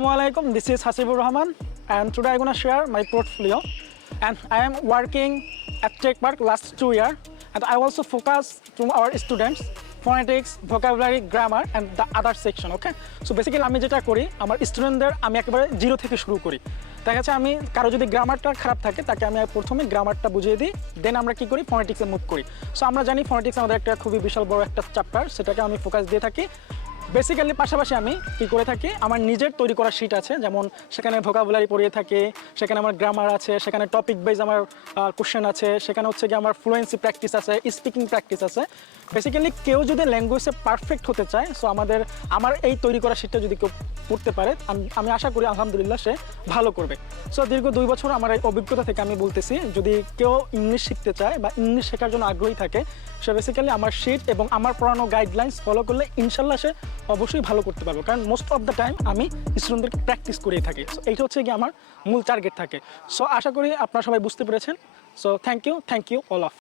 Assalamualaikum, this is Hasibur Rahman and today I'm going to share my portfolio and I am working at Tech Park last 2 years and I also focus to our students phonetics, vocabulary, grammar and the other section, okay? So basically আমি যেটা করি আমার স্টুডেন্টদের আমি একেবারে zero থেকে শুরু করি। দেখা যাচ্ছে আমি কারো যদি গ্রামারটা খারাপ থাকে তাকে আমি প্রথমে গ্রামারটা বুঝিয়ে দিই, দেন আমরা কি করি ফোনেটিক্সে মুভ করি। সো আমরা জানি ফোনেটিক্স আমাদের একটা খুবই বিশাল বড় একটা চ্যাপ্টার, সেটাকে আমি ফোকাস দিয়ে থাকি। বেসিক্যালি পাশাপাশি আমি কী করে থাকি, আমার নিজের তৈরি করা শিট আছে, যেমন সেখানে ভোকাবুলারি পড়িয়ে থাকি, সেখানে আমার গ্রামার আছে, সেখানে টপিক ওয়াইজ আমার কোশ্চেন আছে, সেখানে হচ্ছে কি আমার ফ্লুয়েন্সি প্র্যাকটিস আছে, স্পিকিং প্র্যাকটিস আছে। বেসিক্যালি কেউ যদি ল্যাঙ্গুয়েজে পারফেক্ট হতে চায়, সো আমার এই তৈরি করা শিটটা যদি কেউ পড়তে পারে আমি আশা করি আলহামদুলিল্লাহ সে ভালো করবে। সো দীর্ঘ 2 বছর আমার এই অভিজ্ঞতা থেকে আমি বলতেছি, যদি কেউ ইংলিশ শিখতে চায় বা ইংলিশ শেখার জন্য আগ্রহী থাকে, সে বেসিক্যালি আমার শিট এবং আমার পড়ানো গাইডলাইন্স ফলো করলে ইনশাল্লাহ সে অবশ্যই ভালো করতে পারবো, কারণ মোস্ট অফ দ্য টাইম আমি স্টুডেন্টদেরকে প্র্যাকটিস করিয়ে থাকি। সো এইটা হচ্ছে কি আমার মূল টার্গেট থাকে। সো আশা করি আপনারা সবাই বুঝতে পেরেছেন। So thank you all of.